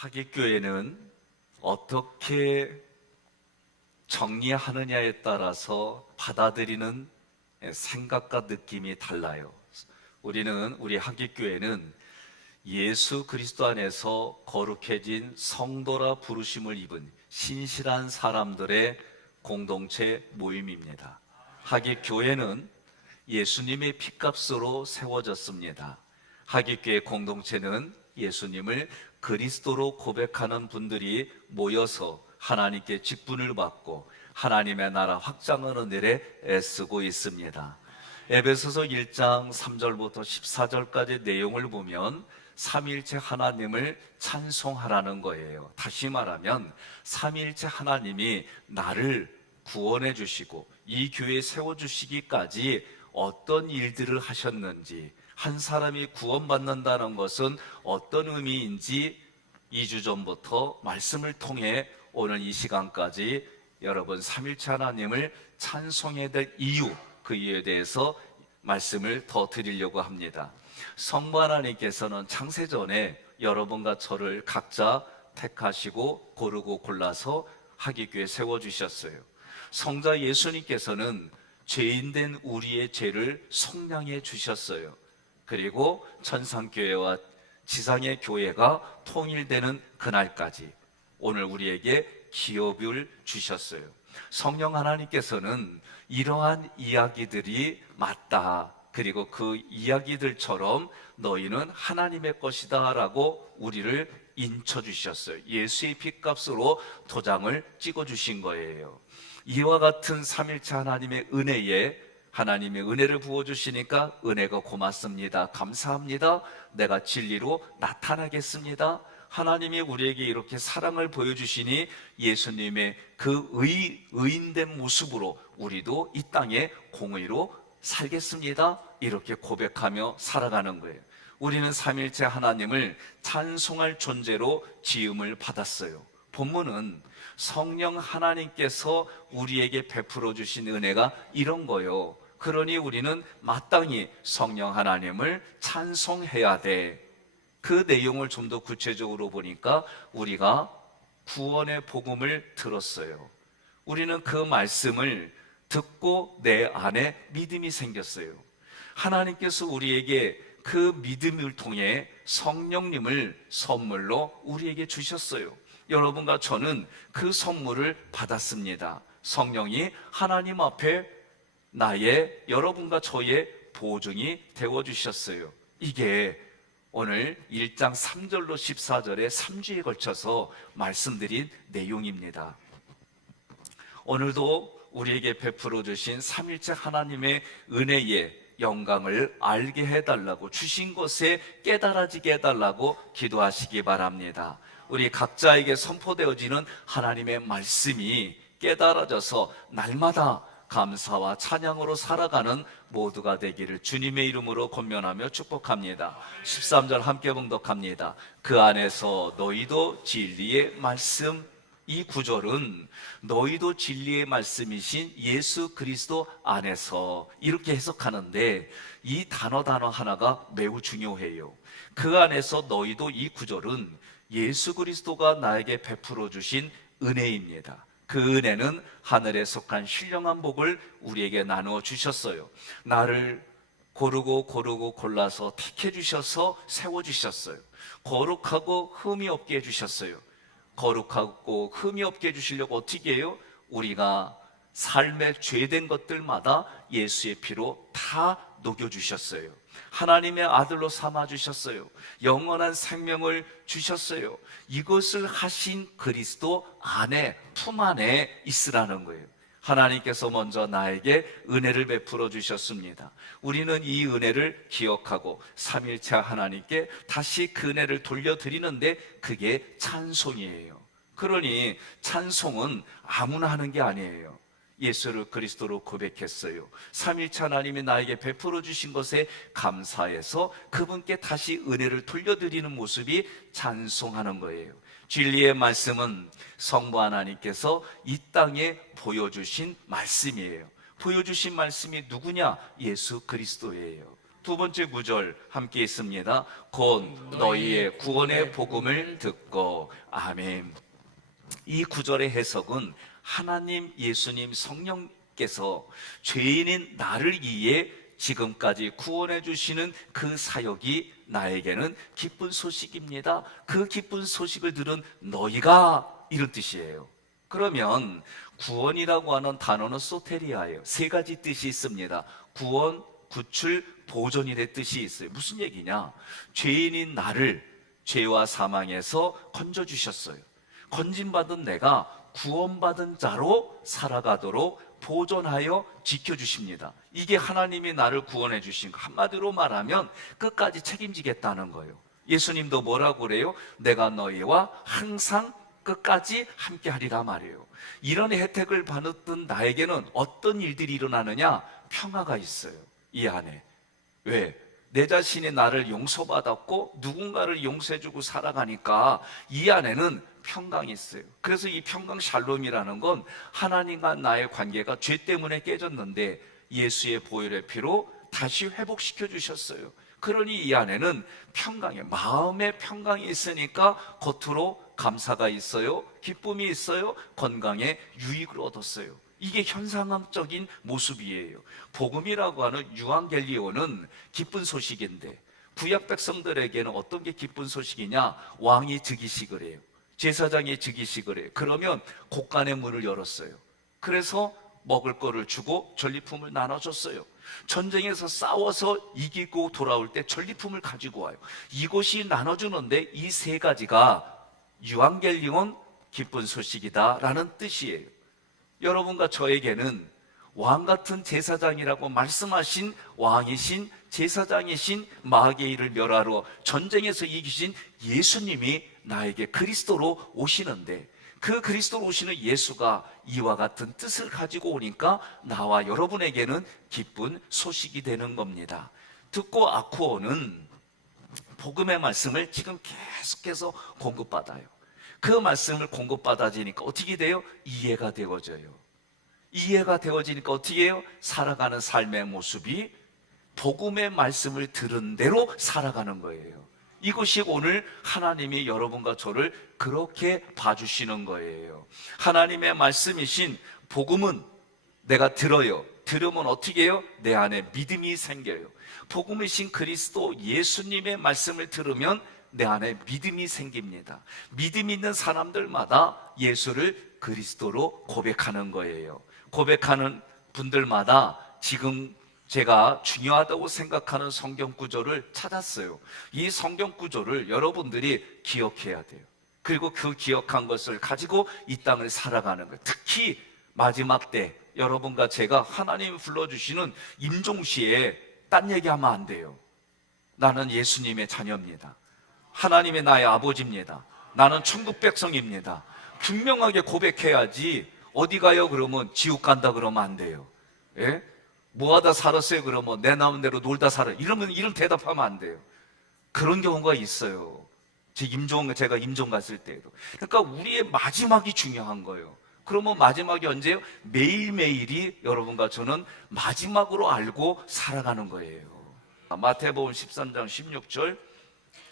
하객교회는 어떻게 정리하느냐에 따라서 받아들이는 생각과 느낌이 달라요. 우리 하객교회는 예수 그리스도 안에서 거룩해진 성도라 부르심을 입은 신실한 사람들의 공동체 모임입니다. 하객교회는 예수님의 핏값으로 세워졌습니다. 하객교회 공동체는 예수님을 그리스도로 고백하는 분들이 모여서 하나님께 직분을 받고 하나님의 나라 확장하는 일에 애쓰고 있습니다. 에베소서 1장 3절부터 14절까지 내용을 보면 삼위일체 하나님을 찬송하라는 거예요. 다시 말하면 삼위일체 하나님이 나를 구원해 주시고 이 교회 세워주시기까지 어떤 일들을 하셨는지, 한 사람이 구원받는다는 것은 어떤 의미인지 2주 전부터 말씀을 통해 오늘 이 시간까지 여러분 삼위일체 하나님을 찬송해야 될 이유, 그 이유에 대해서 말씀을 더 드리려고 합니다. 성부 하나님께서는 창세전에 여러분과 저를 각자 택하시고 고르고 골라서 하객교회 세워주셨어요. 성자 예수님께서는 죄인된 우리의 죄를 속량해 주셨어요. 그리고 천상교회와 지상의 교회가 통일되는 그날까지 오늘 우리에게 기업을 주셨어요. 성령 하나님께서는 이러한 이야기들이 맞다, 그리고 그 이야기들처럼 너희는 하나님의 것이다 라고 우리를 인쳐주셨어요. 예수의 핏값으로 도장을 찍어주신 거예요. 이와 같은 삼일체 하나님의 은혜에 하나님의 은혜를 부어주시니까 은혜가 고맙습니다, 감사합니다, 내가 진리로 나타나겠습니다. 하나님이 우리에게 이렇게 사랑을 보여주시니 예수님의 그 의인된 모습으로 우리도 이 땅에 공의로 살겠습니다, 이렇게 고백하며 살아가는 거예요. 우리는 삼일체 하나님을 찬송할 존재로 지음을 받았어요. 본문은 성령 하나님께서 우리에게 베풀어 주신 은혜가 이런 거예요. 그러니 우리는 마땅히 성령 하나님을 찬송해야 돼. 그 내용을 좀 더 구체적으로 보니까 우리가 구원의 복음을 들었어요. 우리는 그 말씀을 듣고 내 안에 믿음이 생겼어요. 하나님께서 우리에게 그 믿음을 통해 성령님을 선물로 우리에게 주셨어요. 여러분과 저는 그 선물을 받았습니다. 성령이 하나님 앞에 여러분과 저의 보증이 되어주셨어요. 이게 오늘 1장 3절로 14절에 3주에 걸쳐서 말씀드린 내용입니다. 오늘도 우리에게 베풀어 주신 삼일체 하나님의 은혜의 영광을 알게 해달라고, 주신 것에 깨달아지게 해달라고 기도하시기 바랍니다. 우리 각자에게 선포되어지는 하나님의 말씀이 깨달아져서 날마다 감사와 찬양으로 살아가는 모두가 되기를 주님의 이름으로 권면하며 축복합니다. 13절 함께 봉독합니다. 그 안에서 너희도 진리의 말씀. 이 구절은 너희도 진리의 말씀이신 예수 그리스도 안에서, 이렇게 해석하는데 이 단어 하나가 매우 중요해요. 그 안에서 너희도, 이 구절은 예수 그리스도가 나에게 베풀어 주신 은혜입니다. 그 은혜는 하늘에 속한 신령한 복을 우리에게 나누어 주셨어요. 나를 고르고 골라서 택해 주셔서 세워 주셨어요. 거룩하고 흠이 없게 해 주셨어요. 거룩하고 흠이 없게 해주시려고 어떻게 해요? 우리가 삶에 죄된 것들마다 예수의 피로 다 녹여주셨어요. 하나님의 아들로 삼아주셨어요. 영원한 생명을 주셨어요. 이것을 하신 그리스도 안에, 품 안에 있으라는 거예요. 하나님께서 먼저 나에게 은혜를 베풀어 주셨습니다. 우리는 이 은혜를 기억하고 삼일체 하나님께 다시 그 은혜를 돌려드리는데 그게 찬송이에요. 그러니 찬송은 아무나 하는 게 아니에요. 예수를 그리스도로 고백했어요. 삼일체 하나님이 나에게 베풀어 주신 것에 감사해서 그분께 다시 은혜를 돌려드리는 모습이 찬송하는 거예요. 진리의 말씀은 성부 하나님께서 이 땅에 보여주신 말씀이에요. 보여주신 말씀이 누구냐? 예수 그리스도예요. 두 번째 구절 함께 있습니다. 곧 너희의 구원의 복음을 듣고. 아멘. 이 구절의 해석은 하나님, 예수님, 성령께서 죄인인 나를 위해 지금까지 구원해 주시는 그 사역이 나에게는 기쁜 소식입니다. 그 기쁜 소식을 들은 너희가, 이런 뜻이에요. 그러면 구원이라고 하는 단어는 소테리아예요. 세 가지 뜻이 있습니다. 구원, 구출, 보존이란 뜻이 있어요. 무슨 얘기냐? 죄인인 나를 죄와 사망에서 건져주셨어요. 건진받은 내가 구원받은 자로 살아가도록 보존하여 지켜주십니다. 이게 하나님이 나를 구원해 주신 거. 한마디로 말하면 끝까지 책임지겠다는 거예요. 예수님도 뭐라고 그래요? 내가 너희와 항상 끝까지 함께 하리라 말이에요. 이런 혜택을 받았던 나에게는 어떤 일들이 일어나느냐? 평화가 있어요, 이 안에. 왜? 내 자신이 나를 용서받았고 누군가를 용서해주고 살아가니까 이 안에는 평강이 있어요. 그래서 이 평강 샬롬이라는 건 하나님과 나의 관계가 죄 때문에 깨졌는데 예수의 보혈의 피로 다시 회복시켜 주셨어요. 그러니 이 안에는 평강이에요. 마음의 평강이 있으니까 겉으로 감사가 있어요, 기쁨이 있어요, 건강에 유익을 얻었어요. 이게 현상적인 모습이에요. 복음이라고 하는 유앙겔리오는 기쁜 소식인데 구약 백성들에게는 어떤 게 기쁜 소식이냐? 왕이 즉위식을 해요. 제사장이 즉위식을 해요. 그러면 곳간의 문을 열었어요. 그래서 먹을 거를 주고 전리품을 나눠줬어요. 전쟁에서 싸워서 이기고 돌아올 때 전리품을 가지고 와요. 이것이 나눠주는데 이 세 가지가 유앙겔리온, 기쁜 소식이다라는 뜻이에요. 여러분과 저에게는 왕 같은 제사장이라고 말씀하신 왕이신 제사장이신 마귀를 멸하러 전쟁에서 이기신 예수님이 나에게 그리스도로 오시는데, 그 그리스도로 오시는 예수가 이와 같은 뜻을 가지고 오니까 나와 여러분에게는 기쁜 소식이 되는 겁니다. 듣고 아쿠오는 복음의 말씀을 지금 계속해서 공급받아요. 그 말씀을 공급받아지니까 어떻게 돼요? 이해가 되어져요. 이해가 되어지니까 어떻게 해요? 살아가는 삶의 모습이 복음의 말씀을 들은 대로 살아가는 거예요. 이것이 오늘 하나님이 여러분과 저를 그렇게 봐주시는 거예요. 하나님의 말씀이신 복음은 내가 들어요. 들으면 어떻게 해요? 내 안에 믿음이 생겨요. 복음이신 그리스도 예수님의 말씀을 들으면 내 안에 믿음이 생깁니다. 믿음 있는 사람들마다 예수를 그리스도로 고백하는 거예요. 고백하는 분들마다 지금 제가 중요하다고 생각하는 성경 구절을 찾았어요. 이 성경 구절을 여러분들이 기억해야 돼요. 그리고 그 기억한 것을 가지고 이 땅을 살아가는 거예요. 특히 마지막 때 여러분과 제가 하나님이 불러주시는 임종시에 딴 얘기하면 안 돼요. 나는 예수님의 자녀입니다. 하나님의 나의 아버지입니다. 나는 천국 백성입니다. 분명하게 고백해야지. 어디 가요? 그러면 지옥 간다 그러면 안 돼요. 예? 뭐 하다 살았어요? 그러면 내 나름대로 놀다 살아. 이런 대답하면 안 돼요. 그런 경우가 있어요. 제가 임종 갔을 때에도. 그러니까 우리의 마지막이 중요한 거예요. 그러면 마지막이 언제예요? 매일매일이 여러분과 저는 마지막으로 알고 살아가는 거예요. 마태복음 13장 16절.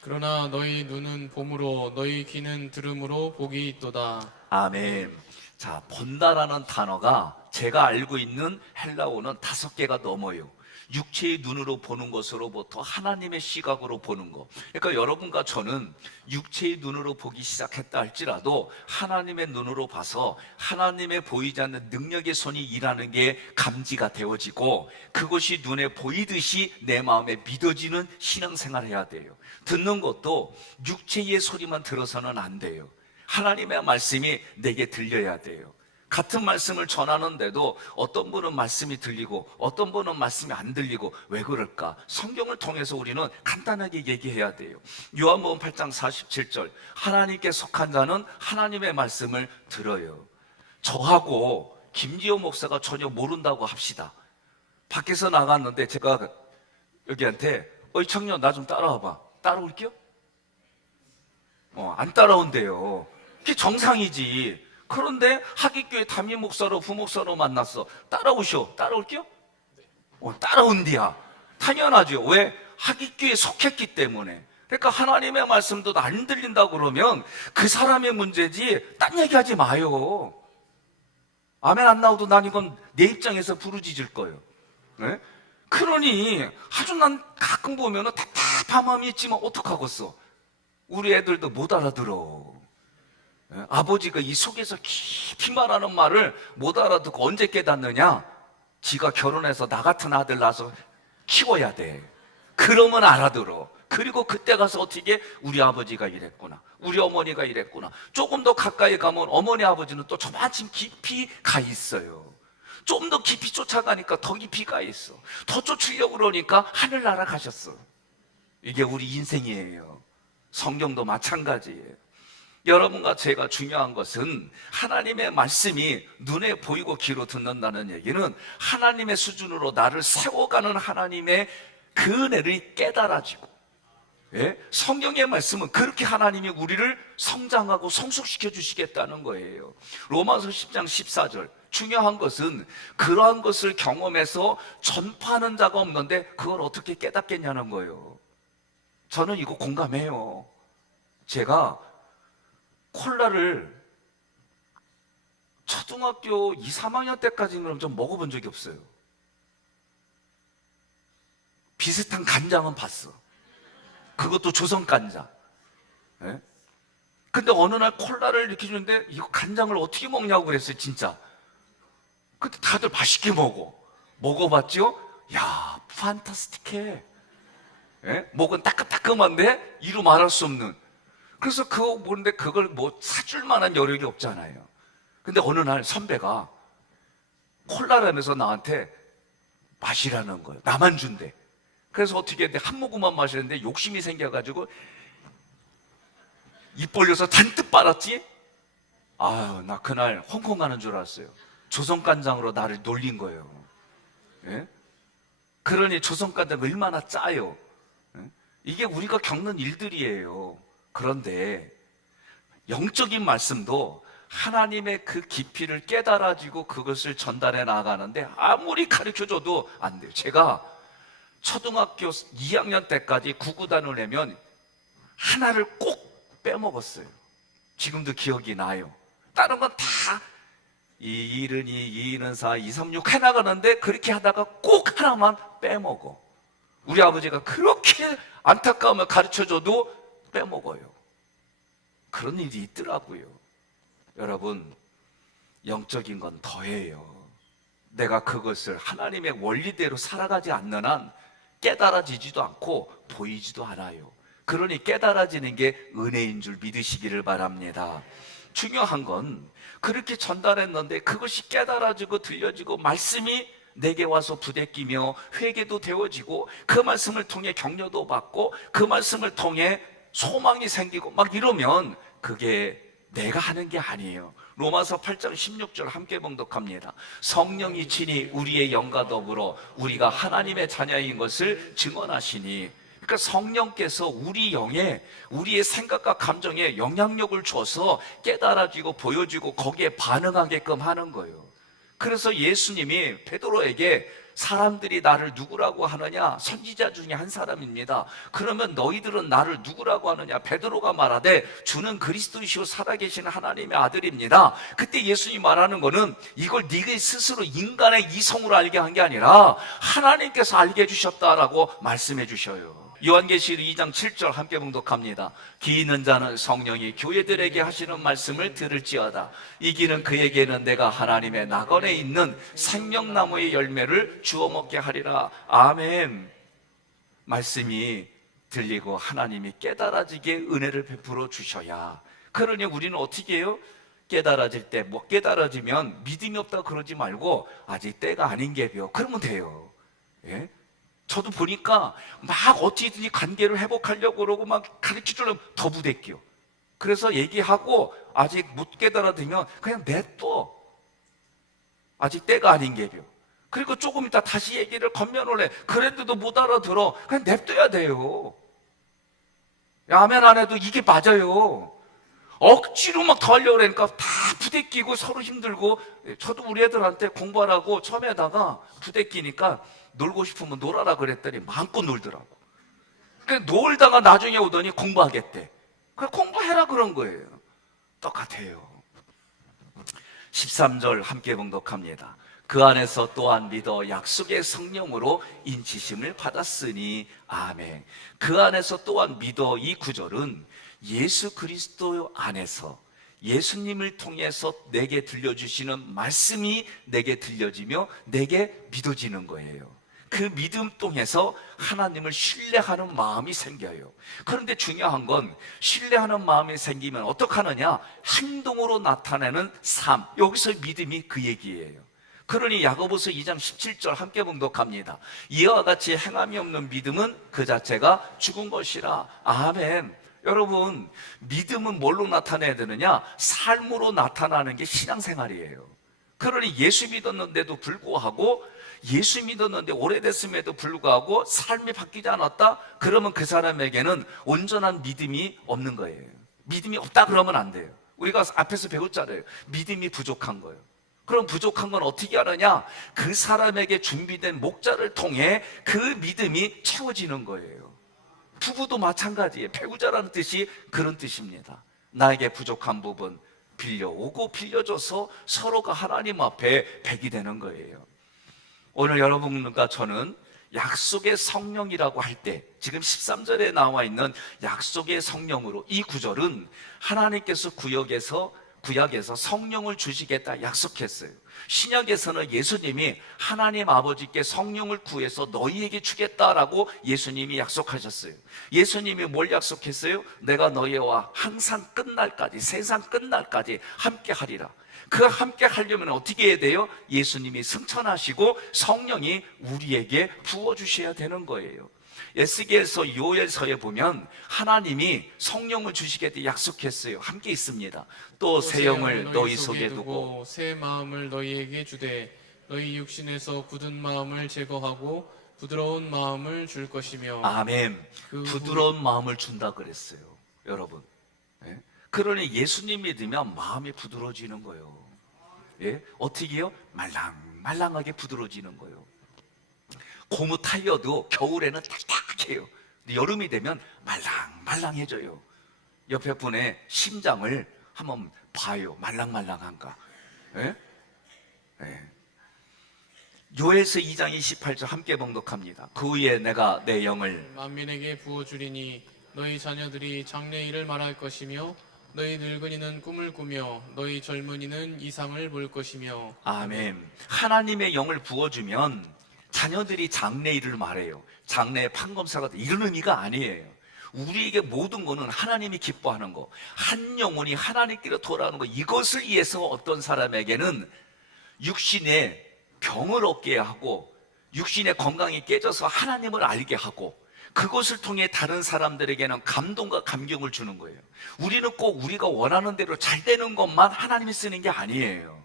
그러나 너희 눈은 봄으로 너희 귀는 들음으로 복이 있도다. 아멘. 자, 본다라는 단어가 제가 알고 있는 헬라어는 5개가 넘어요. 육체의 눈으로 보는 것으로부터 하나님의 시각으로 보는 것. 그러니까 여러분과 저는 육체의 눈으로 보기 시작했다 할지라도 하나님의 눈으로 봐서 하나님의 보이지 않는 능력의 손이 일하는 게 감지가 되어지고 그것이 눈에 보이듯이 내 마음에 믿어지는 신앙생활을 해야 돼요. 듣는 것도 육체의 소리만 들어서는 안 돼요. 하나님의 말씀이 내게 들려야 돼요. 같은 말씀을 전하는데도 어떤 분은 말씀이 들리고 어떤 분은 말씀이 안 들리고 왜 그럴까? 성경을 통해서 우리는 간단하게 얘기해야 돼요. 요한복음 8장 47절 하나님께 속한 자는 하나님의 말씀을 들어요. 저하고 김지호 목사가 전혀 모른다고 합시다. 밖에서 나갔는데 제가 여기한테 어이 청년 나 좀 따라와봐. 따라올게요? 안 따라온대요. 그게 정상이지. 그런데 하객교회 담임 목사로 부목사로 만났어. 따라오쇼. 따라올게요? 따라온디야. 당연하죠. 왜? 하객교에 속했기 때문에. 그러니까 하나님의 말씀도 안 들린다 그러면 그 사람의 문제지 딴 얘기하지 마요. 아멘 안 나오도 난 이건 내 입장에서 부르짖을 거예요. 네? 그러니 아주 난 가끔 보면은 답답한 마음이 있지만 어떡하겠어. 우리 애들도 못 알아들어. 네? 아버지가 이 속에서 깊이 말하는 말을 못 알아듣고 언제 깨닫느냐? 지가 결혼해서 나 같은 아들 낳아서 키워야 돼. 그러면 알아들어. 그리고 그때 가서 어떻게 우리 아버지가 이랬구나, 우리 어머니가 이랬구나. 조금 더 가까이 가면 어머니 아버지는 또 저만큼 깊이 가 있어요. 좀 더 깊이 쫓아가니까 더 깊이 가 있어. 더 쫓으려고 그러니까 하늘나라 가셨어. 이게 우리 인생이에요. 성경도 마찬가지예요. 여러분과 제가 중요한 것은 하나님의 말씀이 눈에 보이고 귀로 듣는다는 얘기는 하나님의 수준으로 나를 세워가는 하나님의 그 은혜를 깨달아지고, 예? 성경의 말씀은 그렇게 하나님이 우리를 성장하고 성숙시켜 주시겠다는 거예요. 로마서 10장 14절. 중요한 것은 그러한 것을 경험해서 전파하는 자가 없는데 그걸 어떻게 깨닫겠냐는 거예요. 저는 이거 공감해요. 제가 콜라를 초등학교 2, 3학년 때까지는 좀 먹어본 적이 없어요. 비슷한 간장은 봤어. 그것도 조선 간장. 예? 근데 어느 날 콜라를 이렇게 주는데 이거 간장을 어떻게 먹냐고 그랬어요, 진짜. 근데 다들 맛있게 먹어봤죠? 야, 판타스틱해. 예? 목은 따끔따끔한데 이루 말할 수 없는. 그래서 그거 보는데 그걸 뭐 사줄 만한 여력이 없잖아요. 근데 어느 날 선배가 콜라라면서 나한테 마시라는 거예요. 나만 준대. 그래서 어떻게 했는데 한 모금만 마시는데 욕심이 생겨가지고 입 벌려서 잔뜩 빨았지? 아유, 나 그날 홍콩 가는 줄 알았어요. 조선간장으로 나를 놀린 거예요. 예? 그러니 조선간장 얼마나 짜요. 예? 이게 우리가 겪는 일들이에요. 그런데 영적인 말씀도 하나님의 그 깊이를 깨달아지고 그것을 전달해 나가는데 아무리 가르쳐줘도 안 돼요. 제가 초등학교 2학년 때까지 구구단을 내면 하나를 꼭 빼먹었어요. 지금도 기억이 나요. 다른 건 다 2, 1은 2, 2는 4, 2, 3, 6 해나가는데 그렇게 하다가 꼭 하나만 빼먹어. 우리 아버지가 그렇게 안타까움을 가르쳐줘도 빼먹어요. 그런 일이 있더라고요. 여러분, 영적인 건 더해요. 내가 그것을 하나님의 원리대로 살아가지 않는 한 깨달아지지도 않고 보이지도 않아요. 그러니 깨달아지는 게 은혜인 줄 믿으시기를 바랍니다. 중요한 건 그렇게 전달했는데 그것이 깨달아지고 들려지고 말씀이 내게 와서 부대끼며 회개도 되어지고 그 말씀을 통해 격려도 받고 그 말씀을 통해 소망이 생기고 막 이러면 그게 내가 하는 게 아니에요. 로마서 8장 16절 함께 봉독합니다. 성령이 친히 우리의 영과 더불어 우리가 하나님의 자녀인 것을 증언하시니. 그러니까 성령께서 우리 영에, 우리의 생각과 감정에 영향력을 줘서 깨달아지고 보여지고 거기에 반응하게끔 하는 거예요. 그래서 예수님이 베드로에게 사람들이 나를 누구라고 하느냐? 선지자 중에 한 사람입니다. 그러면 너희들은 나를 누구라고 하느냐? 베드로가 말하되 주는 그리스도이시오 살아계신 하나님의 아들입니다. 그때 예수님이 말하는 거는 이걸 네가 스스로 인간의 이성으로 알게 한 게 아니라 하나님께서 알게 해주셨다라고 말씀해 주셔요. 요한계시록 2장 7절 함께 봉독합니다. 기 있는 자는 성령이 교회들에게 하시는 말씀을 들을지어다. 이기는 그에게는 내가 하나님의 낙원에 있는 생명나무의 열매를 주워 먹게 하리라. 아멘. 말씀이 들리고 하나님이 깨달아지게 은혜를 베풀어 주셔야. 그러니 우리는 어떻게 해요? 깨달아질 때 뭐 깨달아지면 믿음이 없다 그러지 말고 아직 때가 아닌 게요. 그러면 돼요. 예? 저도 보니까 막 어떻게든지 관계를 회복하려고 그러고 막 가르쳐주려면 더 부대껴. 그래서 얘기하고 아직 못 깨달아들면 그냥 냅둬. 아직 때가 아닌 게요. 그리고 조금 이따 다시 얘기를 건면을 해. 그랬는데도 못 알아들어. 그냥 냅둬야 돼요. 아멘 안 해도 이게 맞아요. 억지로 막 더 하려고 그러니까 다 부대끼고 서로 힘들고. 저도 우리 애들한테 공부하라고 처음에다가 부대끼니까 놀고 싶으면 놀아라 그랬더니 마음껏 놀더라고. 놀다가 나중에 오더니 공부하겠대. 그래, 공부해라 그런 거예요. 똑같아요. 13절 함께 봉독합니다. 그 안에서 또한 믿어 약속의 성령으로 인치심을 받았으니 아멘. 그 안에서 또한 믿어, 이 구절은 예수 그리스도 안에서 예수님을 통해서 내게 들려주시는 말씀이 내게 들려지며 내게 믿어지는 거예요. 그 믿음 통해서 하나님을 신뢰하는 마음이 생겨요. 그런데 중요한 건 신뢰하는 마음이 생기면 어떻게 하느냐? 행동으로 나타내는 삶. 여기서 믿음이 그 얘기예요. 그러니 야고보서 2장 17절 함께 봉독합니다. 이와 같이 행함이 없는 믿음은 그 자체가 죽은 것이라. 아멘. 여러분, 믿음은 뭘로 나타내야 되느냐? 삶으로 나타나는 게 신앙생활이에요. 그러니 예수 믿었는데도 불구하고, 예수 믿었는데 오래됐음에도 불구하고 삶이 바뀌지 않았다? 그러면 그 사람에게는 온전한 믿음이 없는 거예요. 믿음이 없다 그러면 안 돼요. 우리가 앞에서 배웠잖아요. 믿음이 부족한 거예요. 그럼 부족한 건 어떻게 하느냐? 그 사람에게 준비된 목자를 통해 그 믿음이 채워지는 거예요. 부부도 마찬가지예요. 배우자라는 뜻이 그런 뜻입니다. 나에게 부족한 부분 빌려오고 빌려줘서 서로가 하나님 앞에 백이 되는 거예요. 오늘 여러분과 저는 약속의 성령이라고 할 때, 지금 13절에 나와 있는 약속의 성령으로, 이 구절은 하나님께서 구약에서 성령을 주시겠다 약속했어요. 신약에서는 예수님이 하나님 아버지께 성령을 구해서 너희에게 주겠다라고 예수님이 약속하셨어요. 예수님이 뭘 약속했어요? 내가 너희와 항상 끝날까지, 세상 끝날까지 함께 하리라. 그 함께 하려면 어떻게 해야 돼요? 예수님이 승천하시고 성령이 우리에게 부어주셔야 되는 거예요. 에스겔서, 요엘서에 보면 하나님이 성령을 주시겠다 약속했어요. 함께 있습니다. 또 새 영을 너희 속에 두고 새 마음을 너희에게 주되 너희 육신에서 굳은 마음을 제거하고 부드러운 마음을 줄 것이며. 아멘. 부드러운 마음을 준다 그랬어요. 여러분, 예? 그러니 예수님 믿으면 마음이 부드러워지는 거예요. 예? 어떻게요? 말랑말랑하게 부드러워지는 거예요. 고무 타이어도 겨울에는 딱딱해요. 근데 여름이 되면 말랑말랑해져요. 옆에 분의 심장을 한번 봐요. 말랑말랑한가? 예? 예. 요엘서 2장 28절 함께 봉독합니다. 그 후에 내가 내 영을 만민에게 부어주리니 너희 자녀들이 장래일을 말할 것이며 너희 늙은이는 꿈을 꾸며 너희 젊은이는 이상을 볼 것이며. 아멘. 하나님의 영을 부어주면 자녀들이 장래일을 말해요. 장래의 판검사가 이런 의미가 아니에요. 우리에게 모든 거는 하나님이 기뻐하는 거, 한 영혼이 하나님께로 돌아오는 거, 이것을 위해서 어떤 사람에게는 육신의 병을 얻게 하고 육신의 건강이 깨져서 하나님을 알게 하고, 그것을 통해 다른 사람들에게는 감동과 감격을 주는 거예요. 우리는 꼭 우리가 원하는 대로 잘 되는 것만 하나님이 쓰는 게 아니에요.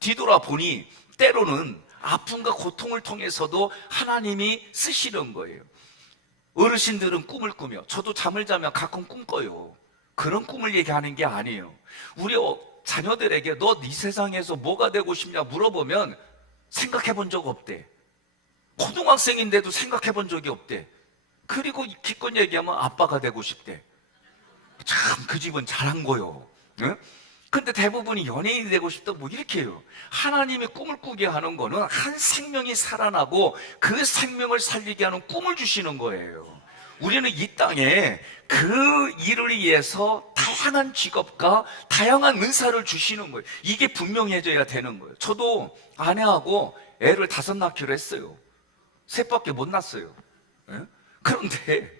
뒤돌아보니 때로는 아픔과 고통을 통해서도 하나님이 쓰시는 거예요. 어르신들은 꿈을 꾸며, 저도 잠을 자면 가끔 꿈 꿔요. 그런 꿈을 얘기하는 게 아니에요. 우리 자녀들에게 너 이 세상에서 뭐가 되고 싶냐 물어보면 생각해 본 적 없대. 고등학생인데도 생각해 본 적이 없대. 그리고 기껏 얘기하면 아빠가 되고 싶대. 참 그 집은 잘한 거요. 응? 근데 대부분이 연예인이 되고 싶다 뭐 이렇게 해요. 하나님이 꿈을 꾸게 하는 거는 한 생명이 살아나고 그 생명을 살리게 하는 꿈을 주시는 거예요. 우리는 이 땅에 그 일을 위해서 다양한 직업과 다양한 은사를 주시는 거예요. 이게 분명해져야 되는 거예요. 저도 아내하고 애를 5 낳기로 했어요. 셋밖에 못 낳았어요. 예? 그런데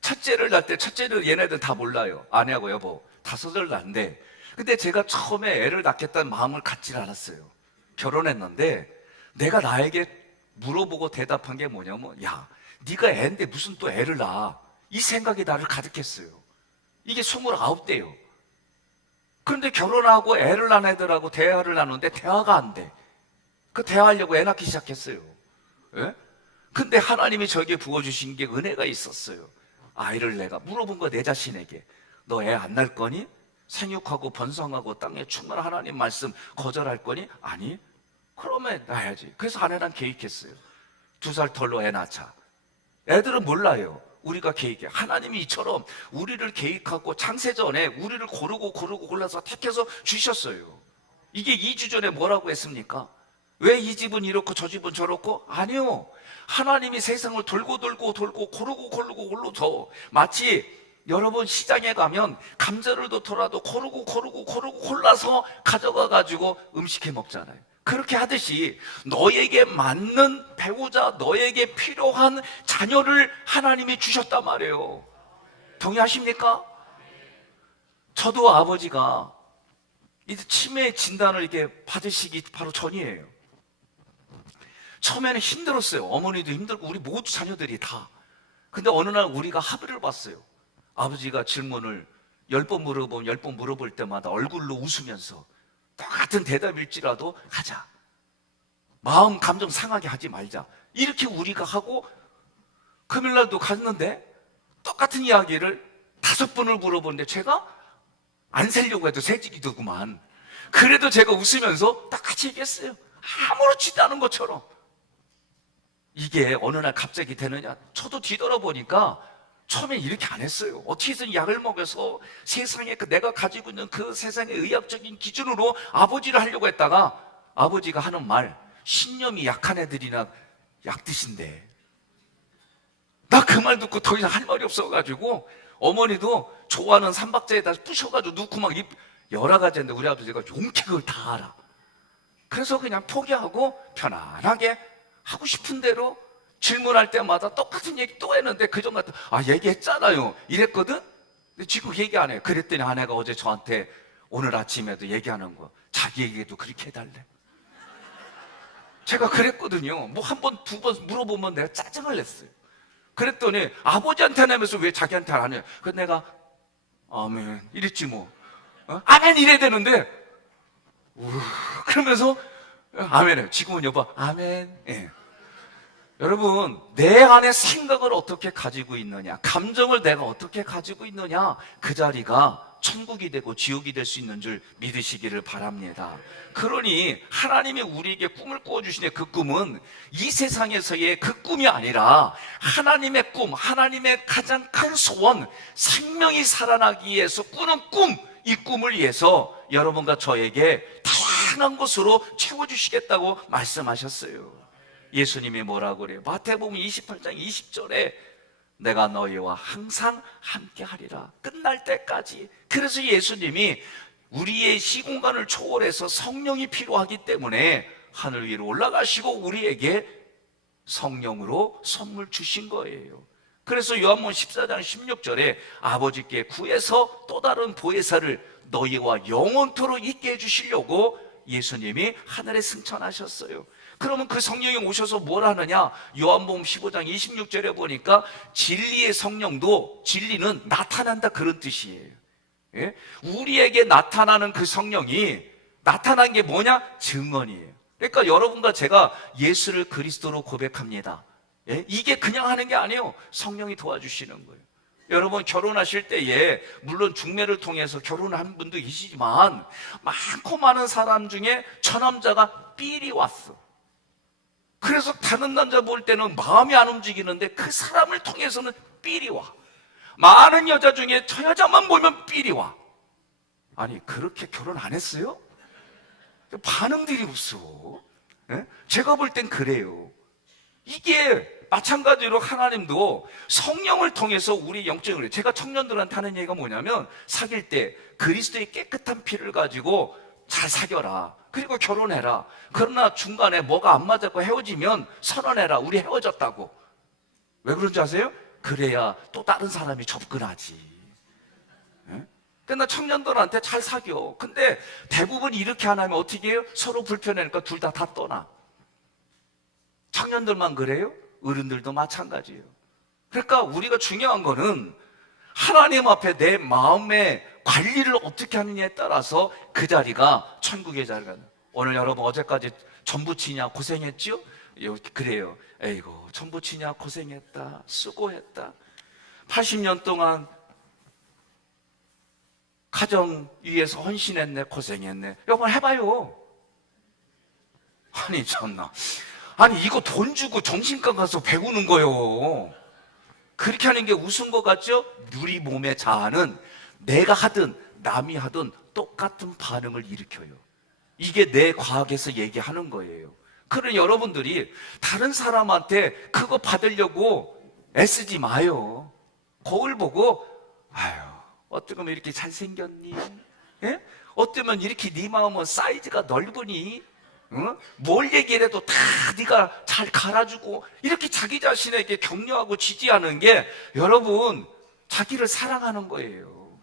첫째를 낳을 때, 첫째는 얘네들 다 몰라요. 아내하고 여보 5을 낳는데, 근데 제가 처음에 애를 낳겠다는 마음을 갖질 않았어요. 결혼했는데 내가 나에게 물어보고 대답한 게 뭐냐면, 야, 네가 애인데 무슨 또 애를 낳아, 이 생각이 나를 가득했어요. 이게 29대요. 그런데 결혼하고 애를 낳은 애들하고 대화를 나누는데 대화가 안 돼. 그 대화하려고 애 낳기 시작했어요. 예? 근데 하나님이 저에게 부어주신 게 은혜가 있었어요. 아이를 내가 물어본 거 내 자신에게, 너 애 안 낳을 거니? 생육하고 번성하고 땅에 충만한 하나님 말씀 거절할 거니? 아니, 그러면 낳아야지. 그래서 아내랑 계획했어요. 2살 덜로 애 낳자. 애들은 몰라요. 우리가 계획해. 하나님이 이처럼 우리를 계획하고 창세전에 우리를 고르고 골라서 택해서 주셨어요. 이게 2주 전에 뭐라고 했습니까? 왜 이 집은 이렇고 저 집은 저렇고? 아니요. 하나님이 세상을 돌고 고르고 더 마치 여러분 시장에 가면 감자를 넣더라도 고르고 골라서 가져가 가지고 음식해 먹잖아요. 그렇게 하듯이 너에게 맞는 배우자, 너에게 필요한 자녀를 하나님이 주셨단 말이에요. 동의하십니까? 저도 아버지가 이 치매 진단을 이렇게 받으시기 바로 전이에요. 처음에는 힘들었어요. 어머니도 힘들고 우리 모두 자녀들이 다. 근데 어느 날 우리가 합의를 봤어요. 아버지가 질문을 10번 물어보면 10번 물어볼 때마다 얼굴로 웃으면서 똑같은 대답일지라도 하자. 마음 감정 상하게 하지 말자. 이렇게 우리가 하고 금요일날도 갔는데 똑같은 이야기를 5번을 물어보는데 제가 안 세려고 해도 새지기더구만. 그래도 제가 웃으면서 똑같이 얘기했어요. 아무렇지도 않은 것처럼. 이게 어느 날 갑자기 되느냐? 저도 뒤돌아보니까 처음에 이렇게 안 했어요. 어떻게든 약을 먹여서 세상에 내가 가지고 있는 그 세상의 의학적인 기준으로 아버지를 하려고 했다가 아버지가 하는 말, 신념이 약한 애들이나 약 드신대. 나 그 말 듣고 더 이상 할 말이 없어가지고 어머니도 좋아하는 삼박자에다 부셔가지고 넣고 막 여러 가지 했는데 우리 아버지가 용케 그걸 다 알아. 그래서 그냥 포기하고 편안하게 하고 싶은 대로 질문할 때마다 똑같은 얘기 또 했는데 그전 같은 얘기했잖아요 이랬거든. 근데 지금 얘기 안 해. 그랬더니 아내가 어제 저한테 오늘 아침에도 얘기하는 거, 자기 얘기도 그렇게 해달래. 제가 그랬거든요. 뭐 한 번, 2번 물어보면 내가 짜증을 냈어요. 그랬더니 아버지한테 내면서 왜 자기한테 안 해? 그래서 내가 아멘 이랬지 뭐. 아멘 이래야 되는데 그러면서 아멘해요. 지금은 여보 아멘. 예. 여러분, 내 안에 생각을 어떻게 가지고 있느냐, 감정을 내가 어떻게 가지고 있느냐, 그 자리가 천국이 되고 지옥이 될 수 있는 줄 믿으시기를 바랍니다. 그러니 하나님이 우리에게 꿈을 꾸어주시는 그 꿈은 이 세상에서의 그 꿈이 아니라 하나님의 꿈, 하나님의 가장 큰 소원, 생명이 살아나기 위해서 꾸는 꿈, 이 꿈을 위해서 여러분과 저에게 다양한 것으로 채워주시겠다고 말씀하셨어요. 예수님이 뭐라고 그래요? 마태복음 28장 20절에 내가 너희와 항상 함께 하리라. 끝날 때까지. 그래서 예수님이 우리의 시공간을 초월해서 성령이 필요하기 때문에 하늘 위로 올라가시고 우리에게 성령으로 선물 주신 거예요. 그래서 요한복음 14장 16절에 아버지께 구해서 또 다른 보혜사를 너희와 영원토록 있게 해주시려고 예수님이 하늘에 승천하셨어요. 그러면 그 성령이 오셔서 뭘 하느냐? 요한복음 15장 26절에 보니까 진리의 성령도, 진리는 나타난다, 그런 뜻이에요. 예? 우리에게 나타나는 그 성령이 나타난 게 뭐냐? 증언이에요. 그러니까 여러분과 제가 예수를 그리스도로 고백합니다. 예? 이게 그냥 하는 게 아니에요. 성령이 도와주시는 거예요. 여러분 결혼하실 때에 물론 중매를 통해서 결혼한 분도 계시지만 많고 많은 사람 중에 저 남자가 삘이 왔어. 그래서 다른 남자 볼 때는 마음이 안 움직이는데 그 사람을 통해서는 삘이 와. 많은 여자 중에 저 여자만 보면 삘이 와. 아니 그렇게 결혼 안 했어요? 반응들이 없어. 예? 제가 볼 땐 그래요. 이게 마찬가지로 하나님도 성령을 통해서 우리 영적으로, 제가 청년들한테 하는 얘기가 뭐냐면 사귈 때 그리스도의 깨끗한 피를 가지고 잘 사겨라. 그리고 결혼해라. 그러나 중간에 뭐가 안 맞았고 헤어지면 선언해라. 우리 헤어졌다고. 왜 그런지 아세요? 그래야 또 다른 사람이 접근하지. 그러니까 청년들한테 잘 사겨. 근데 대부분 이렇게 안 하면 어떻게 해요? 서로 불편하니까 둘 다 떠나. 청년들만 그래요? 어른들도 마찬가지예요. 그러니까 우리가 중요한 거는 하나님 앞에 내 마음의 관리를 어떻게 하느냐에 따라서 그 자리가 천국의 자리가. 오늘 여러분 어제까지 전부치냐 고생했죠? 그래요. 에이고 전부치냐 고생했다, 수고했다. 80년 동안 가정 위해서 헌신했네, 고생했네. 여러분 해봐요. 아니 참나, 아니 이거 돈 주고 정신과 가서 배우는 거요. 그렇게 하는 게 우스운 것 같죠? 우리 몸의 자아는 내가 하든 남이 하든 똑같은 반응을 일으켜요. 이게 내 과학에서 얘기하는 거예요. 그러니 여러분들이 다른 사람한테 그거 받으려고 애쓰지 마요. 거울 보고 아유 어쩌면 이렇게 잘생겼니? 예? 어쩌면 이렇게 네 마음은 사이즈가 넓으니? 응? 뭘 얘기를 해도 다 네가 잘 갈아주고 이렇게 자기 자신에게 격려하고 지지하는 게 여러분 자기를 사랑하는 거예요.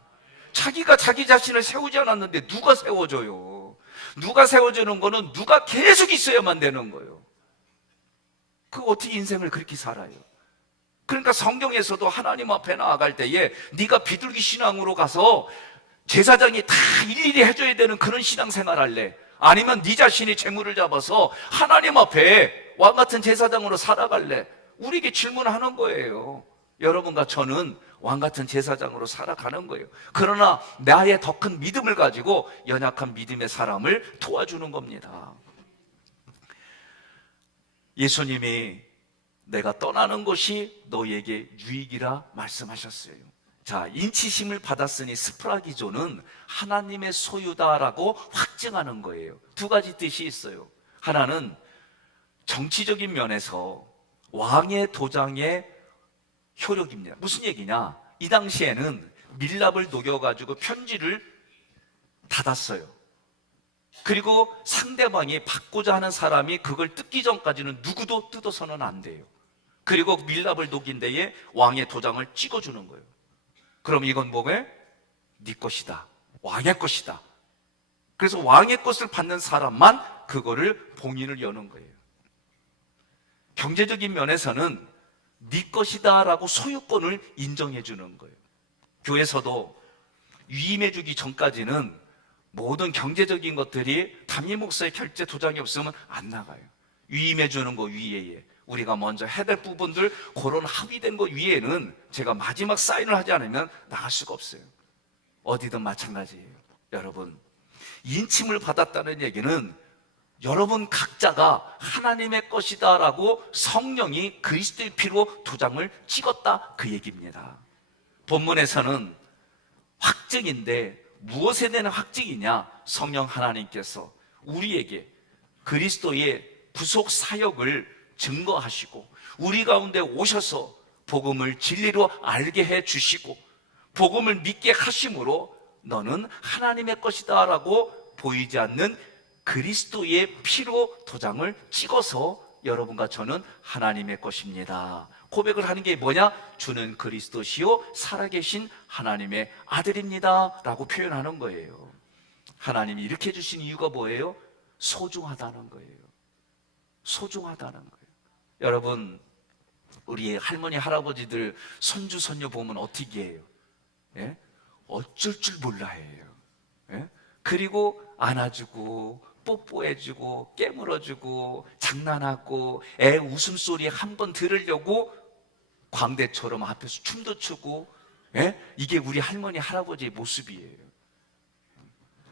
자기가 자기 자신을 세우지 않았는데 누가 세워줘요? 누가 세워주는 거는 누가 계속 있어야만 되는 거예요. 그 어떻게 인생을 그렇게 살아요? 그러니까 성경에서도 하나님 앞에 나아갈 때에 네가 비둘기 신앙으로 가서 제사장이 다 일일이 해줘야 되는 그런 신앙생활 할래? 아니면 네 자신이 재물을 잡아서 하나님 앞에 왕같은 제사장으로 살아갈래? 우리에게 질문하는 거예요. 여러분과 저는 왕같은 제사장으로 살아가는 거예요. 그러나 나의 더 큰 믿음을 가지고 연약한 믿음의 사람을 도와주는 겁니다. 예수님이 내가 떠나는 것이 너에게 유익이라 말씀하셨어요. 자, 인치심을 받았으니 스프라기조는 하나님의 소유다라고 확증하는 거예요. 두 가지 뜻이 있어요. 하나는 정치적인 면에서 왕의 도장의 효력입니다. 무슨 얘기냐? 이 당시에는 밀랍을 녹여가지고 편지를 닫았어요. 그리고 상대방이 받고자 하는 사람이 그걸 뜯기 전까지는 누구도 뜯어서는 안 돼요. 그리고 밀랍을 녹인 데에 왕의 도장을 찍어주는 거예요. 그럼 이건 뭐게? 네 것이다. 왕의 것이다. 그래서 왕의 것을 받는 사람만 그거를 봉인을 여는 거예요. 경제적인 면에서는 네 것이다 라고 소유권을 인정해 주는 거예요. 교회에서도 위임해 주기 전까지는 모든 경제적인 것들이 담임 목사의 결제 도장이 없으면 안 나가요. 위임해 주는 거 위에 우리가 먼저 해야 될 부분들 그런 합의된 거 위에는 제가 마지막 사인을 하지 않으면 나갈 수가 없어요. 어디든 마찬가지예요. 여러분, 인침을 받았다는 얘기는 여러분 각자가 하나님의 것이다 라고 성령이 그리스도의 피로 도장을 찍었다 그 얘기입니다. 본문에서는 확증인데 무엇에 대한 확증이냐? 성령 하나님께서 우리에게 그리스도의 부속 사역을 증거하시고 우리 가운데 오셔서 복음을 진리로 알게 해 주시고 복음을 믿게 하심으로 너는 하나님의 것이다 라고 보이지 않는 그리스도의 피로 도장을 찍어서 여러분과 저는 하나님의 것입니다. 고백을 하는 게 뭐냐? 주는 그리스도시요 살아계신 하나님의 아들입니다 라고 표현하는 거예요. 하나님이 이렇게 해주신 이유가 뭐예요? 소중하다는 거예요. 소중하다는 거예요. 여러분, 우리 할머니, 할아버지들, 손주, 손녀 보면 어떻게 해요? 예? 어쩔 줄 몰라 해요. 예? 그리고 안아주고 뽀뽀해주고 깨물어주고 장난하고 애 웃음소리 한 번 들으려고 광대처럼 앞에서 춤도 추고, 예? 이게 우리 할머니, 할아버지의 모습이에요.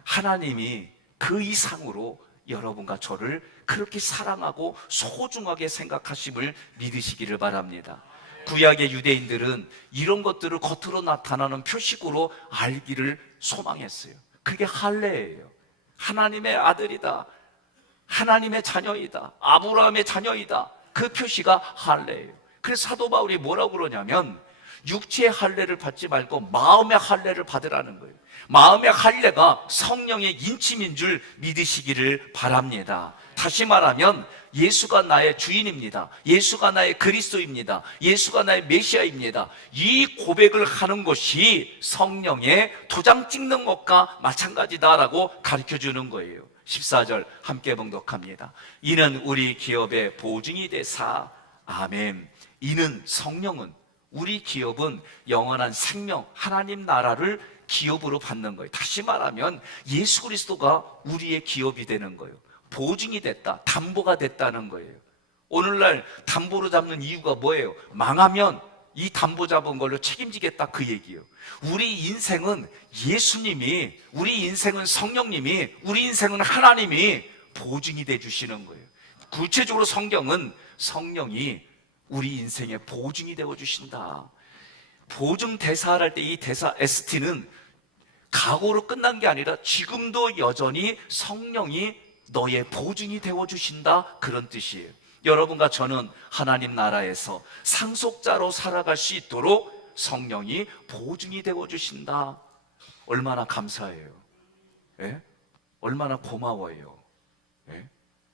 하나님이 그 이상으로 여러분과 저를 그렇게 사랑하고 소중하게 생각하심을 믿으시기를 바랍니다. 구약의 유대인들은 이런 것들을 겉으로 나타나는 표식으로 알기를 소망했어요. 그게 할례예요. 하나님의 아들이다, 하나님의 자녀이다, 아브라함의 자녀이다, 그 표시가 할례예요. 그래서 사도 바울이 뭐라고 그러냐면 육체의 할례를 받지 말고 마음의 할례를 받으라는 거예요. 마음의 할례가 성령의 인침인 줄 믿으시기를 바랍니다. 다시 말하면 예수가 나의 주인입니다. 예수가 나의 그리스도입니다. 예수가 나의 메시아입니다. 이 고백을 하는 것이 성령의 도장 찍는 것과 마찬가지다라고 가르쳐주는 거예요. 14절 함께 봉독합니다. 이는 우리 기업의 보증이 되사. 아멘. 이는 성령은, 우리 기업은 영원한 생명, 하나님 나라를 기업으로 받는 거예요. 다시 말하면 예수 그리스도가 우리의 기업이 되는 거예요. 보증이 됐다, 담보가 됐다는 거예요. 오늘날 담보로 잡는 이유가 뭐예요? 망하면 이 담보 잡은 걸로 책임지겠다 그 얘기예요. 우리 인생은 예수님이, 우리 인생은 성령님이, 우리 인생은 하나님이 보증이 돼 주시는 거예요. 구체적으로 성경은 성령이 우리 인생의 보증이 되어주신다. 보증 대사를 할 때 이 대사 ST는 과거로 끝난 게 아니라 지금도 여전히 성령이 너의 보증이 되어주신다, 그런 뜻이에요. 여러분과 저는 하나님 나라에서 상속자로 살아갈 수 있도록 성령이 보증이 되어주신다. 얼마나 감사해요. 예? 얼마나 고마워요. 예?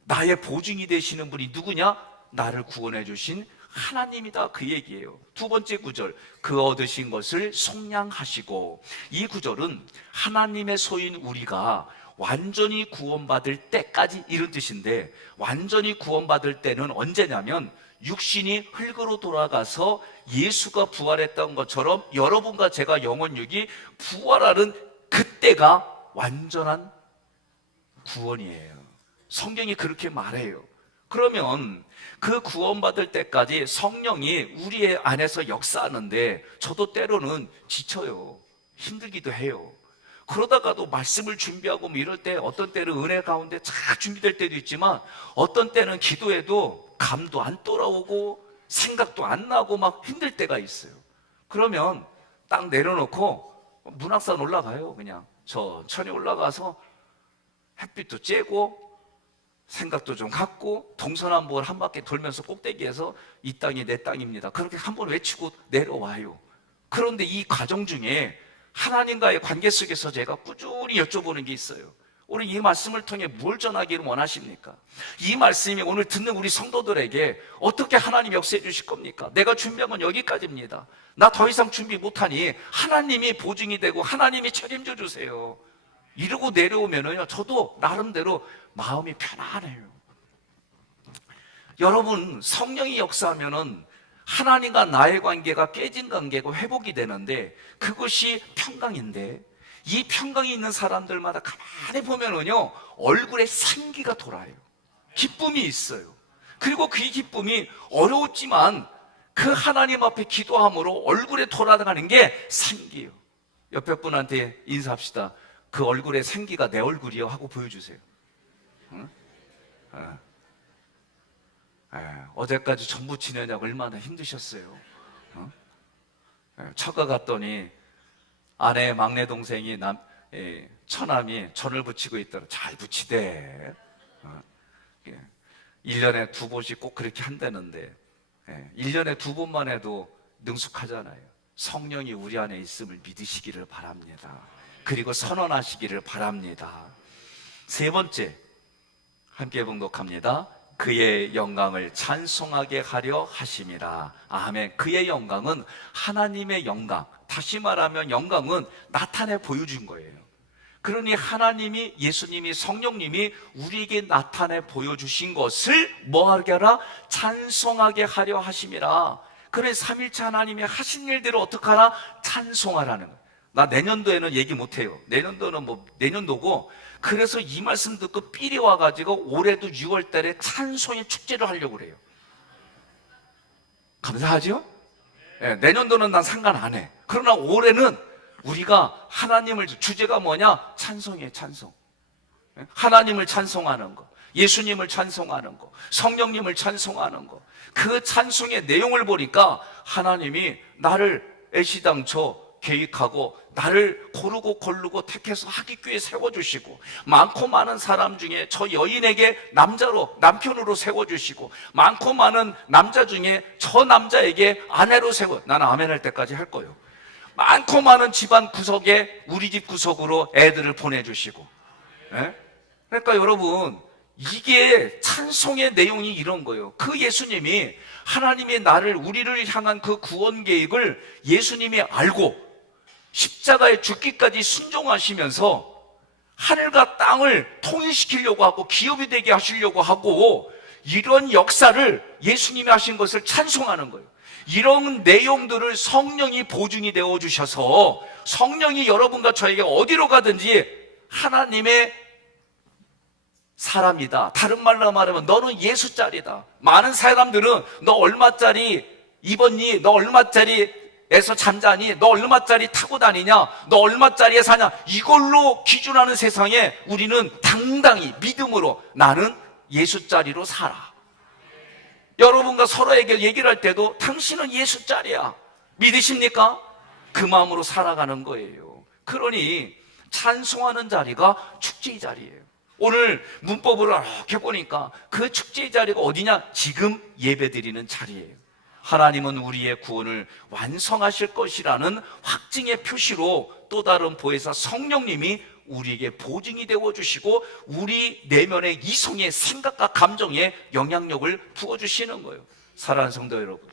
나의 보증이 되시는 분이 누구냐? 나를 구원해 주신 하나님이다, 그 얘기예요. 두 번째 구절, 그 얻으신 것을 속량하시고. 이 구절은 하나님의 소유인 우리가 완전히 구원받을 때까지, 이런 뜻인데, 완전히 구원받을 때는 언제냐면 육신이 흙으로 돌아가서 예수가 부활했던 것처럼 여러분과 제가 영혼육이 부활하는 그때가 완전한 구원이에요. 성경이 그렇게 말해요. 그러면 그 구원받을 때까지 성령이 우리의 안에서 역사하는데 저도 때로는 지쳐요. 힘들기도 해요. 그러다가도 말씀을 준비하고 뭐 이럴 때 어떤 때는 은혜 가운데 잘 준비될 때도 있지만 어떤 때는 기도해도 감도 안 돌아오고 생각도 안 나고 막 힘들 때가 있어요. 그러면 딱 내려놓고 문학산 올라가요. 그냥 천천히 올라가서 햇빛도 쬐고 생각도 좀 갖고 동서남북을 한 바퀴 돌면서 꼭대기에서 이 땅이 내 땅입니다, 그렇게 한번 외치고 내려와요. 그런데 이 과정 중에 하나님과의 관계 속에서 제가 꾸준히 여쭤보는 게 있어요. 오늘 이 말씀을 통해 뭘 전하기를 원하십니까? 이 말씀이 오늘 듣는 우리 성도들에게 어떻게 하나님 역사해 주실 겁니까? 내가 준비한 건 여기까지입니다. 나 더 이상 준비 못하니 하나님이 보증이 되고 하나님이 책임져 주세요. 이러고 내려오면은요, 저도 나름대로 마음이 편안해요. 여러분, 성령이 역사하면은 하나님과 나의 관계가 깨진 관계가 회복이 되는데 그것이 평강인데, 이 평강이 있는 사람들마다 가만히 보면은요, 얼굴에 생기가 돌아요. 기쁨이 있어요. 그리고 그 기쁨이 어려웠지만 그 하나님 앞에 기도함으로 얼굴에 돌아가는 게 생기요. 옆에 분한테 인사합시다. 그 얼굴에 생기가 내 얼굴이요 하고 보여주세요. 응? 어제까지 전부 지내냐고 얼마나 힘드셨어요. 처가 갔더니 아내의 막내 동생이 처남이 전을 붙이고 있더라. 잘 붙이대. 1년에 2번씩 꼭 그렇게 한다는데 1년에 2번만 해도 능숙하잖아요. 성령이 우리 안에 있음을 믿으시기를 바랍니다. 그리고 선언하시기를 바랍니다. 세 번째, 함께 봉독합니다. 그의 영광을 찬송하게 하려 하심이라. 아멘. 그의 영광은 하나님의 영광. 다시 말하면 영광은 나타내 보여준 거예요. 그러니 하나님이, 예수님이, 성령님이 우리에게 나타내 보여주신 것을 뭐하게 하라? 찬송하게 하려 하심이라. 그래, 삼일체 하나님이 하신 일들을 어떻게 하라? 찬송하라는 거예요. 나 내년도에는 얘기 못해요. 내년도는 내년도고, 그래서 이 말씀 듣고 삘이 와가지고 올해도 6월 달에 찬송의 축제를 하려고 그래요. 감사하죠? 내년도는 난 상관 안 해. 그러나 올해는 우리가 하나님을, 주제가 뭐냐? 찬송이에요, 찬송. 하나님을 찬송하는 거, 예수님을 찬송하는 거, 성령님을 찬송하는 거. 그 찬송의 내용을 보니까 하나님이 나를 애시당초 계획하고 나를 고르고 고르고 택해서 하기교회에 세워주시고, 많고 많은 사람 중에 저 여인에게 남편으로 세워주시고, 많고 많은 남자 중에 저 남자에게 아내로 나는 아멘 할 때까지 할 거예요. 많고 많은 집안 구석에 우리 집 구석으로 애들을 보내주시고. 그러니까 여러분, 이게 찬송의 내용이 이런 거예요. 그 예수님이, 하나님의 우리를 향한 그 구원 계획을 예수님이 알고 십자가에 죽기까지 순종하시면서 하늘과 땅을 통일시키려고 하고 기업이 되게 하시려고 하고, 이런 역사를 예수님이 하신 것을 찬송하는 거예요. 이런 내용들을 성령이 보증이 되어 주셔서 성령이 여러분과 저에게 어디로 가든지 하나님의 사람이다. 다른 말로 말하면 너는 예수짜리다. 많은 사람들은 너 얼마짜리 입었니? 너 얼마짜리에서 잠자니? 너 얼마짜리 타고 다니냐? 너 얼마짜리에 사냐? 이걸로 기준하는 세상에 우리는 당당히 믿음으로 나는 예수짜리로 살아. 여러분과 서로에게 얘기를 할 때도 당신은 예수짜리야. 믿으십니까? 그 마음으로 살아가는 거예요. 그러니 찬송하는 자리가 축제의 자리예요. 오늘 문법을 이렇게 보니까 그 축제의 자리가 어디냐? 지금 예배드리는 자리예요. 하나님은 우리의 구원을 완성하실 것이라는 확증의 표시로 또 다른 보혜사 성령님이 우리에게 보증이 되어주시고 우리 내면의 이성의 생각과 감정에 영향력을 부어주시는 거예요. 사랑하는 성도 여러분,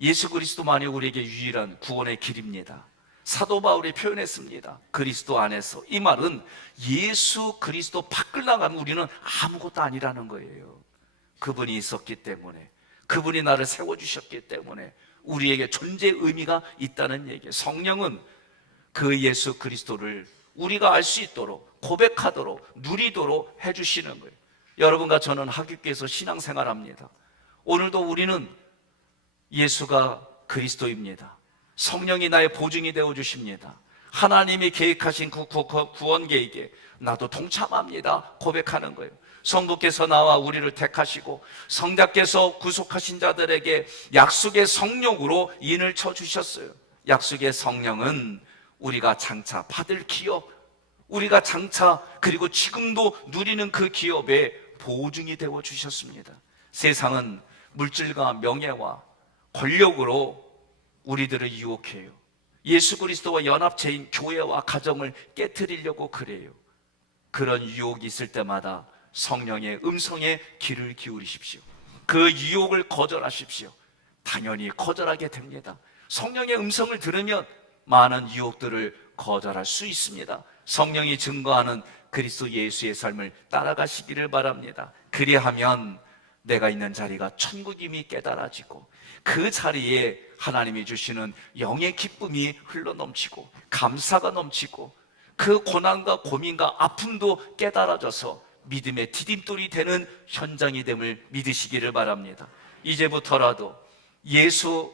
예수 그리스도만이 우리에게 유일한 구원의 길입니다. 사도 바울이 표현했습니다. 그리스도 안에서. 이 말은 예수 그리스도 밖을 나가면 우리는 아무것도 아니라는 거예요. 그분이 있었기 때문에, 그분이 나를 세워주셨기 때문에 우리에게 존재의 의미가 있다는 얘기예요. 성령은 그 예수 그리스도를 우리가 알 수 있도록, 고백하도록, 누리도록 해주시는 거예요. 여러분과 저는 하객교에서 신앙생활합니다. 오늘도 우리는 예수가 그리스도입니다. 성령이 나의 보증이 되어주십니다. 하나님이 계획하신 그 구원 계획에 나도 동참합니다. 고백하는 거예요. 성부께서 나와 우리를 택하시고 성자께서 구속하신 자들에게 약속의 성령으로 인을 쳐주셨어요. 약속의 성령은 우리가 장차 받을 기업, 우리가 장차 그리고 지금도 누리는 그 기업의 보증이 되어주셨습니다. 세상은 물질과 명예와 권력으로 우리들을 유혹해요. 예수 그리스도와 연합체인 교회와 가정을 깨트리려고 그래요. 그런 유혹이 있을 때마다 성령의 음성에 귀를 기울이십시오. 그 유혹을 거절하십시오. 당연히 거절하게 됩니다. 성령의 음성을 들으면 많은 유혹들을 거절할 수 있습니다. 성령이 증거하는 그리스도 예수의 삶을 따라가시기를 바랍니다. 그리하면 내가 있는 자리가 천국임이 깨달아지고 그 자리에 하나님이 주시는 영의 기쁨이 흘러넘치고 감사가 넘치고 그 고난과 고민과 아픔도 깨달아져서 믿음의 디딤돌이 되는 현장이 됨을 믿으시기를 바랍니다. 이제부터라도 예수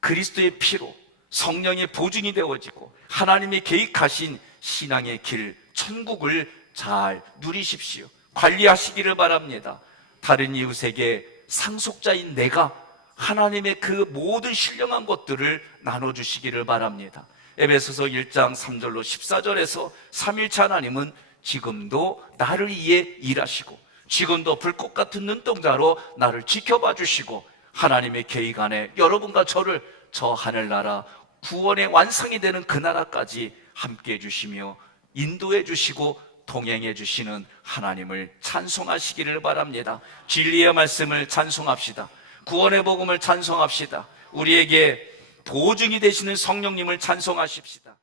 그리스도의 피로 성령의 보증이 되어지고 하나님이 계획하신 신앙의 길, 천국을 잘 누리십시오. 관리하시기를 바랍니다. 다른 이웃에게 상속자인 내가 하나님의 그 모든 신령한 것들을 나눠주시기를 바랍니다. 에베소서 1장 3절로 14절에서 삼일체 하나님은 지금도 나를 위해 일하시고 지금도 불꽃 같은 눈동자로 나를 지켜봐 주시고 하나님의 계획 안에 여러분과 저를 저 하늘나라 구원의 완성이 되는 그 나라까지 함께해 주시며 인도해 주시고 동행해 주시는 하나님을 찬송하시기를 바랍니다. 진리의 말씀을 찬송합시다. 구원의 복음을 찬송합시다. 우리에게 보증이 되시는 성령님을 찬송하십시다.